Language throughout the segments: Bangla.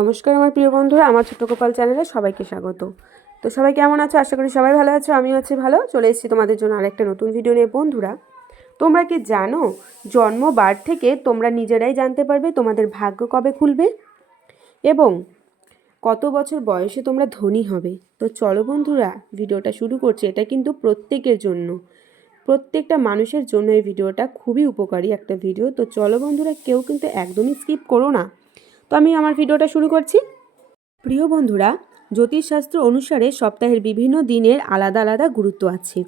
নমস্কার আমার প্রিয় বন্ধুরা, আমার ছোট্ট গোপাল চ্যানেলে সবাইকে স্বাগত। তো সবাই কেমন আছো? আশা করি সবাই ভালো আছো আমি আছি ভালো। চলে এসেছি তোমাদের জন্য আরেকটা নতুন ভিডিও নিয়ে। বন্ধুরা, তোমরা কি জানো জন্ম বার থেকে তোমরা নিজেরাই জানতে পারবে তোমাদের ভাগ্য কবে খুলবে? এবং কত বছর বয়সে তোমরা ধনী হবে? তো চলো বন্ধুরা ভিডিওটা শুরু করছি। এটা কিন্তু প্রত্যেকের জন্য। প্রত্যেকটা মানুষের জন্য এই ভিডিওটা খুবই উপকারী একটা ভিডিও তো চলো বন্ধুরা, কেউ কিন্তু একদমই স্কিপ করো না। তো আমি আমার ভিডিওটা শুরু করছি। প্রিয় বন্ধুরা, জ্যোতিষশাস্ত্র অনুসারে সপ্তাহের বিভিন্ন দিনের আলাদা আলাদা গুরুত্ব আছে।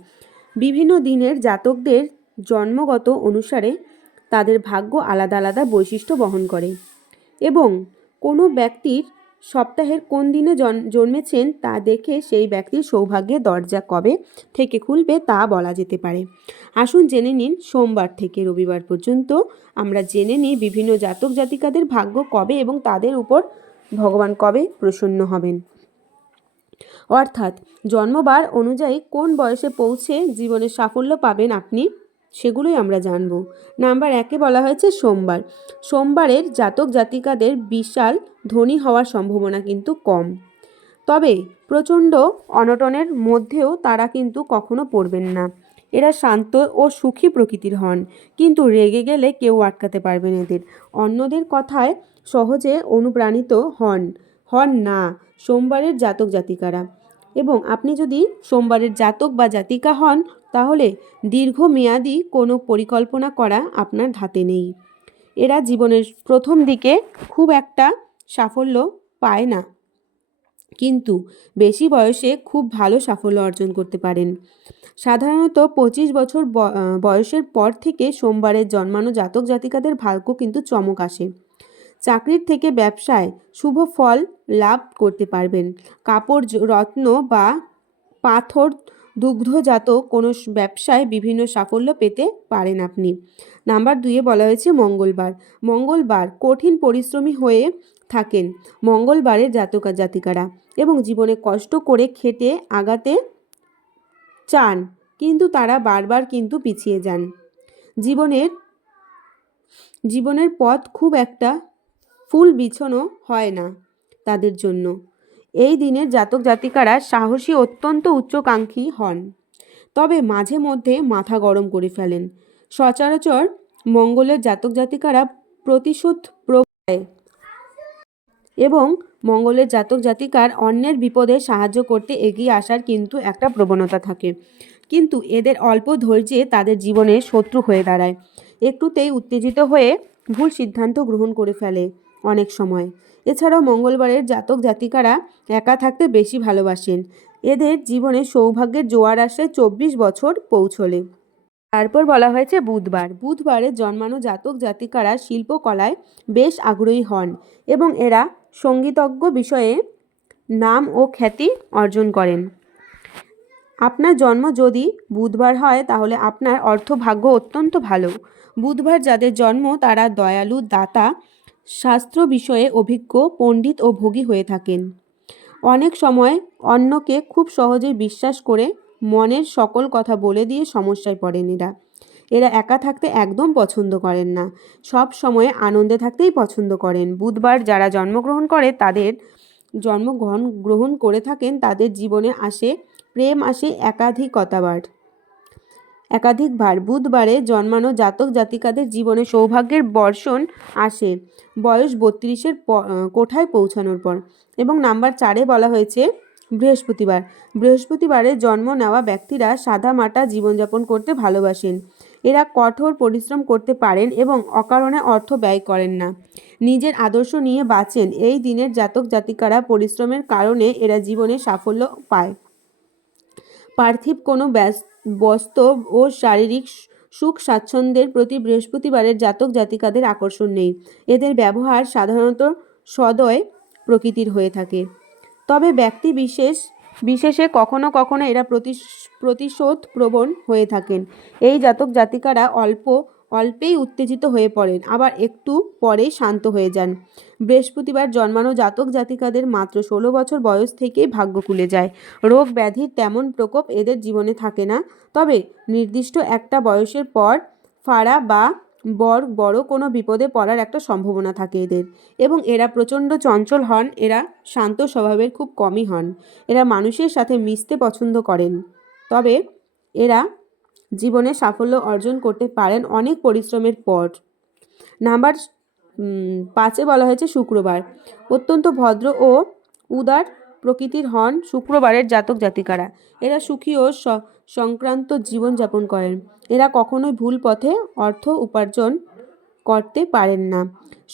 বিভিন্ন দিনের জাতকদের জন্মগত অনুসারে তাদের ভাগ্য আলাদা আলাদা বৈশিষ্ট্য বহন করে এবং কোনো ব্যক্তির সপ্তাহের কোন দিনে জন- জন্মেছেন তা দেখে সেই ব্যক্তির সৌভাগ্যের দরজা কবে থেকে খুলবে তা বলা যেতে পারে। আসুন জেনে নিন, সোমবার থেকে রবিবার পর্যন্ত আমরা জেনে নিই বিভিন্ন জাতক জাতিকাদের ভাগ্য কবে এবং তাদের উপর ভগবান কবে প্রসন্ন হবেন। অর্থাৎ জন্মবার অনুযায়ী কোন বয়সে পৌঁছে জীবনে সাফল্য পাবেন আপনি? সেগুলোই আমরা জানব। নাম্বার একে বলা হয়েছে সোমবার। সোমবারের জাতক জাতিকাদের বিশাল ধনী হওয়ার সম্ভাবনা কিন্তু কম। তবে প্রচণ্ড অনটনের মধ্যেও তারা কিন্তু কখনো পড়বেন না। এরা শান্ত ও সুখী প্রকৃতির হন। কিন্তু রেগে গেলে কেউ আটকাতে পারবেন এদের। অন্যদের কথায় সহজে অনুপ্রাণিত হন হন না। সোমবারের জাতক জাতিকারা। এবং আপনি যদি সোমবারের জাতক বা জাতিকা হন, তাহলে দীর্ঘমেয়াদী কোনো পরিকল্পনা করা আপনার হাতে নেই। এরা জীবনের প্রথম দিকে খুব একটা সাফল্য পায় না। কিন্তু বেশি বয়সে খুব ভালো সাফল্য অর্জন করতে পারেন। সাধারণত পঁচিশ বছর বয়সের পর থেকে সোমবারের জন্মানো জাতক জাতিকাদের ভাগ্য কিন্তু চমক আসে। চাকরির থেকে ব্যবসায় শুভ ফল লাভ করতে পারবেন। কাপড় রত্ন বা পাথর, দুগ্ধজাত কোনো ব্যবসায় বিভিন্ন সাফল্য পেতে পারেন আপনি। নাম্বার দুইয়ে বলা হয়েছে মঙ্গলবার। মঙ্গলবার কঠিন পরিশ্রমী হয়ে থাকেন মঙ্গলবারের জাতক জাতিকারা এবং জীবনে কষ্ট করে খেটে আগাতে চান, কিন্তু তারা বারবার কিন্তু পিছিয়ে যান। জীবনের জীবনের পথ খুব একটা ফুল বিছানো হয় না তাদের জন্য। এই দিনের জাতক জাতিকারা সাহসী অত্যন্ত উচ্চকাঙ্ক্ষী হন। তবে মাঝে মধ্যে মাথা গরম করে ফেলেন। সচরাচর মঙ্গলের জাতক জাতিকারা প্রতিশোধ প্রবায় এবং মঙ্গলের জাতক জাতিকার অন্যের বিপদে সাহায্য করতে এগিয়ে আসার কিন্তু একটা প্রবণতা থাকে। কিন্তু এদের অল্প ধৈর্যে তাদের জীবনে শত্রু হয়ে দাঁড়ায়। একটুতেই উত্তেজিত হয়ে ভুল সিদ্ধান্ত গ্রহণ করে ফেলে। অনেক সময়। এছাড়াও মঙ্গলবারের জাতক জাতিকারা একা থাকতে বেশি ভালোবাসেন। এদের জীবনে সৌভাগ্যের জোয়ার আসে চব্বিশ বছর পৌঁছলে। তারপর বলা হয়েছে বুধবার। বুধবারে জন্মানো জাতক জাতিকারা শিল্পকলায় বেশ আগ্রহী হন এবং এরা সঙ্গীতজ্ঞ বিষয়ে নাম ও খ্যাতি অর্জন করেন। আপনার জন্ম যদি বুধবার হয়, তাহলে আপনার অর্থভাগ্য অত্যন্ত ভালো। বুধবার যাদের জন্ম, তারা দয়ালু, দাতা শাস্ত্র বিষয়ে অভিজ্ঞ, পণ্ডিত ও ভোগী হয়ে থাকেন। অনেক সময় অন্যকে খুব সহজেই বিশ্বাস করে মনের সকল কথা বলে দিয়ে সমস্যায় পড়েন এরা। এরা একা থাকতে একদম পছন্দ করেন না। সব সময় আনন্দে থাকতেই পছন্দ করেন। বুধবার যারা জন্মগ্রহণ করে, তাদের জন্মগ্রহণ, গ্রহণ করে থাকেন, তাদের জীবনে আসে, প্রেম আসে, একাধিকতাবার। একাধিকবার বুধবারে জন্মানো জাতক জাতিকাদের জীবনে সৌভাগ্যের বর্ষণ আসে বয়স বত্রিশের কোঠায় পৌঁছানোর পর এবং নাম্বার চারে বলা হয়েছে বৃহস্পতিবার। বৃহস্পতিবারে জন্ম নেওয়া ব্যক্তিরা সাদামাটা জীবনযাপন করতে ভালোবাসেন। এরা কঠোর পরিশ্রম করতে পারেন এবং অকারণে অর্থ ব্যয় করেন না। নিজের আদর্শ নিয়ে বাঁচেন। এই দিনের জাতক জাতিকারা পরিশ্রমের কারণে এরা জীবনে সাফল্য পায়। পার্থিব কোনো বাস্তব ও শারীরিক সুখ স্বাচ্ছন্দ্যের প্রতি বৃহস্পতিবারের জাতক জাতিকাদের আকর্ষণ নেই। এদের ব্যবহার সাধারণত সদয় প্রকৃতির হয়ে থাকে। তবে ব্যক্তি বিশেষ, বিশেষে কখনো কখনো এরা প্রতিশ- প্রতিশোধ প্রবণ হয়ে থাকেন। এই জাতক জাতিকারা অল্প অল্পেই উত্তেজিত হয়ে পড়েন, আবার একটু পরেই শান্ত হয়ে যান। বৃহস্পতিবার জন্মানো জাতক জাতিকাদের মাত্র ষোলো বছর বয়স থেকেই ভাগ্য খুলে যায়। রোগ ব্যাধির তেমন প্রকোপ এদের জীবনে থাকে না, তবে নির্দিষ্ট একটা বয়সের পর ফাড়া বা বড় বড় কোনো বিপদে পড়ার একটা সম্ভাবনা থাকে এদের, এবং এরা প্রচণ্ড চঞ্চল হন, এরা শান্ত স্বভাবের খুব কমই হন। এরা মানুষের সাথে মিশতে পছন্দ করেন, তবে এরা জীবনে সাফল্য অর্জন করতে পারেন অনেক পরিশ্রমের পর। নাম্বার পাঁচে বলা হয়েছে শুক্রবার। অত্যন্ত ভদ্র ও উদার প্রকৃতির হন শুক্রবারের জাতক জাতিকারা। এরা সুখী ও সংক্রান্ত জীবনযাপন করেন। এরা কখনোই ভুল পথে অর্থ উপার্জন করতে পারেন না।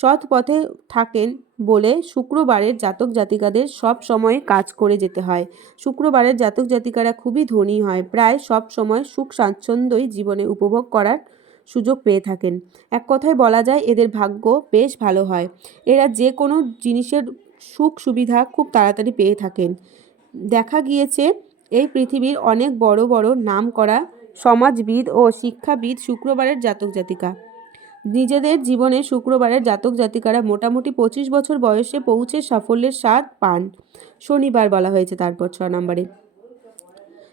সৎ পথে থাকেন বলে শুক্রবারের জাতক জাতিকাদের সব সময় কাজ করে যেতে হয়। শুক্রবারের জাতক জাতিকারা খুবই ধনী হয়, প্রায় সব সময় সুখ স্বাচ্ছন্দ্যই জীবনে উপভোগ করার সুযোগ পেয়ে থাকেন। এক কথায় বলা যায়, এদের ভাগ্য বেশ ভালো হয়। এরা যে কোনো জিনিসের সুখ সুবিধা খুব তাড়াতাড়ি পেয়ে থাকেন। দেখা গিয়েছে, এই পৃথিবীর অনেক বড় বড় নাম করা সমাজবিদ ও শিক্ষাবিদ শুক্রবারের জাতক জাতিকা। নিজেদের জীবনে শুক্রবারের জাতক জাতিকারা মোটামুটি পঁচিশ বছর বয়সে পৌঁছে সাফল্যের স্বাদ পান। শনিবার বলা হয়েছে তারপর ছ নম্বরে।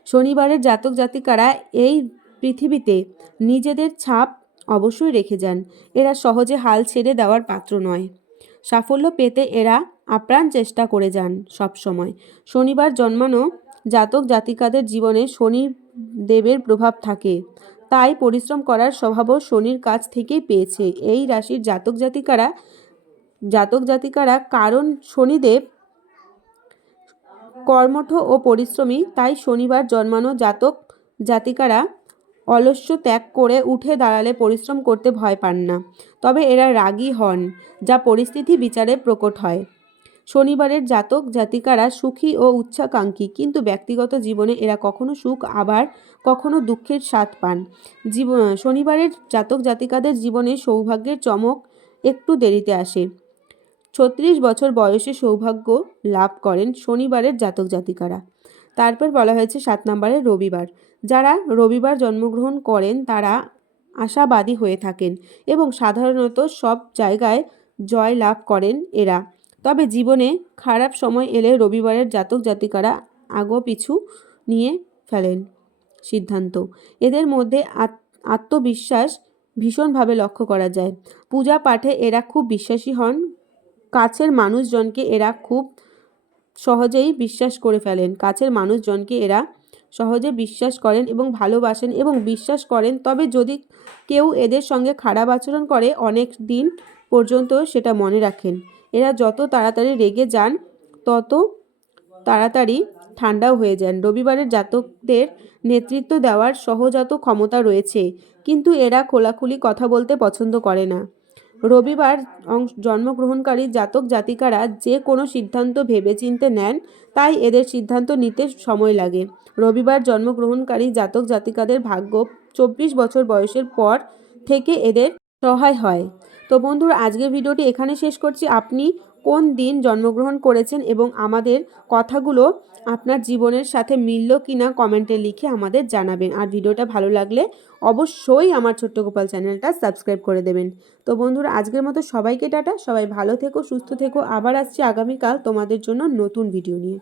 শনিবারের জাতক জাতিকারা এই পৃথিবীতে নিজেদের ছাপ অবশ্যই রেখে যান। এরা সহজে হাল ছেড়ে দেওয়ার পাত্র নয়। সাফল্য পেতে এরা আপ্রাণ চেষ্টা করে যান সব সময় শনিবার জন্মানো জাতক জাতিকাদের জীবনে শনি দেবের প্রভাব থাকে। তাই পরিশ্রম করার স্বভাবও শনির কাছ থেকেই পেয়েছে। এই রাশির জাতক জাতিকারা জাতক জাতিকারা কারণ শনিদেব কর্মঠ ও পরিশ্রমী, তাই শনিবার জন্মানো জাতক জাতিকারা অলস্য ত্যাগ করে উঠে দাঁড়ালে পরিশ্রম করতে ভয় পান না। তবে এরা রাগী হন, যা পরিস্থিতি বিচারে প্রকট হয়। শনিবারের জাতক, জাতিকারা সুখী ও উচ্চাকাঙ্ক্ষী কিন্তু ব্যক্তিগত জীবনে এরা কখনো সুখ, আবার কখনো দুঃখের স্বাদ পান। জীব, শনিবারের জাতক, জাতিকাদের জীবনে সৌভাগ্যের চমক একটু দেরিতে আসে। ছত্রিশ বছর বয়সে সৌভাগ্য লাভ করেন শনিবারের জাতক, জাতিকারা। তারপর বলা হয়েছে সাত নম্বরে রবিবার। যারা রবিবার জন্মগ্রহণ করেন, তারা আশাবাদী হয়ে থাকেন এবং সাধারণত সব জায়গায় জয় লাভ করেন এরা। তবে জীবনে খারাপ সময় এলে রবিবারের জাতক জাতিকারা আগো পিছু নিয়ে ফেলেন সিদ্ধান্ত। এদের মধ্যে আত- আত্মবিশ্বাস ভীষণভাবে লক্ষ্য করা যায়। পূজা পাঠে এরা খুব বিশ্বাসী হন, কাছের মানুষজনকে এরা খুব সহজেই বিশ্বাস করে ফেলেন। কাছের মানুষজনকে এরা সহজে বিশ্বাস করেন এবং ভালোবাসেন এবং বিশ্বাস করেন, তবে যদি কেউ এদের সঙ্গে খারাপ আচরণ করে, অনেক দিন পর্যন্ত সেটা মনে রাখেন। এরা যত তাড়াতাড়ি রেগে যান, তত তাড়াতাড়ি ঠান্ডাও হয়ে যান। রবিবারের জাতকদের নেতৃত্ব দেওয়ার সহজাত ক্ষমতা রয়েছে, কিন্তু এরা খোলাখুলি কথা বলতে পছন্দ করে না। রবিবার জন্মগ্রহণকারী জাতক জাতিকারা যে কোনো সিদ্ধান্ত ভেবেচিন্তে নেন, তাই এদের সিদ্ধান্ত নিতে সময় লাগে। রবিবার জন্মগ্রহণকারী জাতক জাতিকাদের ভাগ্য চব্বিশ বছর বয়সের পর থেকে এদের সহায় হয়। তো বন্ধুরা, আজকের ভিডিওটি এখানে শেষ করছি। আপনি কোন দিন জন্মগ্রহণ করেছেন এবং আমাদের কথাগুলো আপনার জীবনের সাথে মিলল কি না কমেন্টে লিখে আমাদের জানাবেন। আর ভিডিওটা ভালো লাগলে অবশ্যই আমার ছোট্ট গোপাল চ্যানেলটা সাবস্ক্রাইব করে দেবেন। তো বন্ধুরা, আজকের মতো সবাইকে টাটা। সবাই ভালো থেকো, সুস্থ থেকো। আবার আসছি আগামীকাল তোমাদের জন্য নতুন ভিডিও নিয়ে।